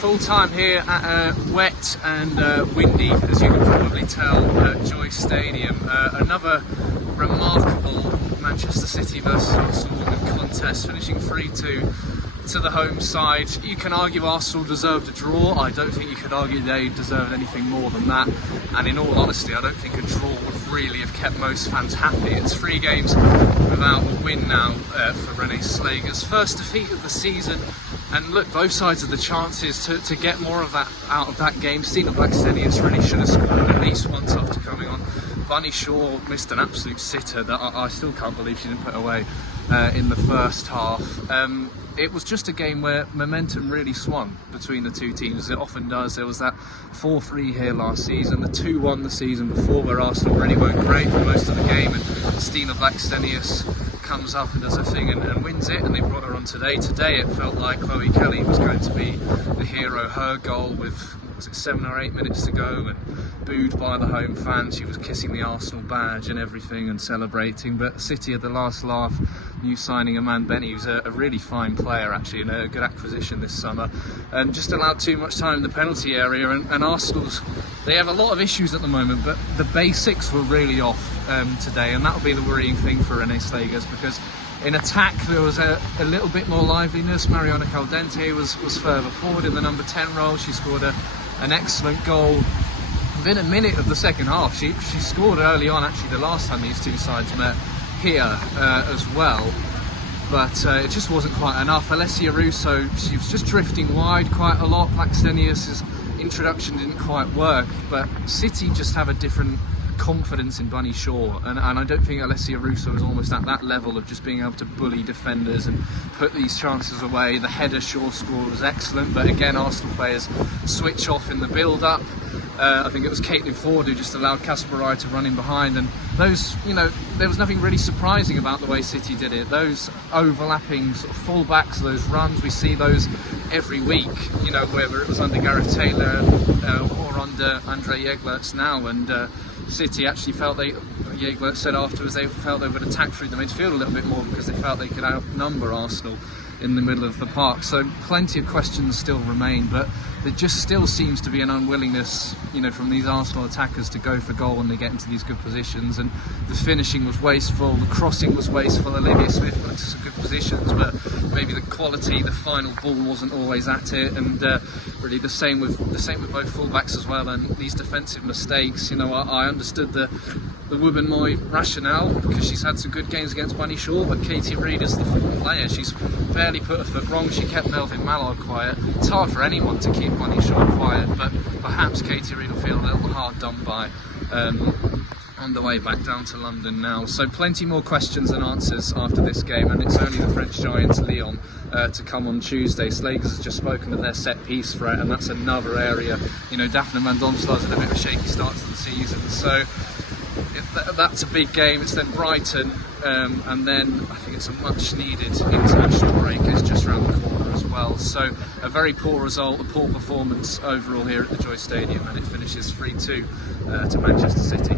full time here at wet and windy, as you can probably tell, at Joie Stadium. Another remarkable Manchester City versus Arsenal contest, finishing 3-2 to the home side. You can argue Arsenal deserved a draw. I don't think you could argue they deserved anything more than that. And in all honesty, I don't think a draw would really have kept most fans happy. It's 3 games without a win now for René Slager's first defeat of the season. And look, both sides of the chances to get more of that out of that game. Stina Blackstenius really should have scored at least once after coming on. Bunny Shaw missed an absolute sitter that I still can't believe she didn't put away in the first half. It was just a game where momentum really swung between the two teams, as it often does. There was that 4-3 here last season, the 2-1 the season before, where Arsenal really weren't great for most of the game, and Stina Blackstenius comes up and does her thing and wins it, and they brought her on today. Today it felt like Chloe Kelly was going to be the hero. Her goal with, was it 7 or 8 minutes to go, and booed by the home fans. She was kissing the Arsenal badge and everything and celebrating. But City had the last laugh, new signing Aman Benny, who's a really fine player actually, and a good acquisition this summer, and just allowed too much time in the penalty area. And Arsenal's, they have a lot of issues at the moment, but the basics were really off today, and that'll be the worrying thing for René Slager's, because in attack there was a little bit more liveliness. Mariana Caldente was further forward in the number 10 role. She scored an excellent goal within a minute of the second half. She scored early on, actually, the last time these two sides met here as well, but it just wasn't quite enough. Alessia Russo, she was just drifting wide quite a lot. Blackstenius' introduction didn't quite work, but City just have a different confidence in Bunny Shaw, and I don't think Alessia Russo is almost at that level of just being able to bully defenders and put these chances away. The header Shaw scored was excellent, but again, Arsenal players switch off in the build-up. I think it was Caitlin Ford who just allowed Casper Rye to run in behind, and those, you know, there was nothing really surprising about the way City did it. Those overlapping sort of full-backs, those runs, we see those every week, you know, whether it was under Gareth Taylor or under Andre Jeglerts now, and City actually felt Jeglerts said afterwards, they felt they would attack through the midfield a little bit more because they felt they could outnumber Arsenal in the middle of the park. So plenty of questions still remain, but there just still seems to be an unwillingness, you know, from these Arsenal attackers to go for goal when they get into these good positions. And the finishing was wasteful, the crossing was wasteful. Olivia Smith went into some good positions, but maybe the quality, the final ball wasn't always at it. And really the same with both fullbacks as well. And these defensive mistakes, you know, I understood the Woman Moy rationale, because she's had some good games against Bunny Shaw, but Katie Reid is the form player. She's barely put her foot wrong. She kept Melvin Mallard quiet. It's hard for anyone to keep Bunny Shaw quiet, but perhaps Katie Reid will feel a little hard done by on the way back down to London now. So plenty more questions and answers after this game, and it's only the French giants Lyon to come on Tuesday. Slagers has just spoken of their set piece threat, and that's another area. You know, Daphne Van Domsla's had a bit of a shaky start to the season, so that's a big game. It's then Brighton, and then I think it's a much needed international break. It's just around the corner as well. So a very poor result, a poor performance overall here at the Joie Stadium, and it finishes 3-2 to Manchester City.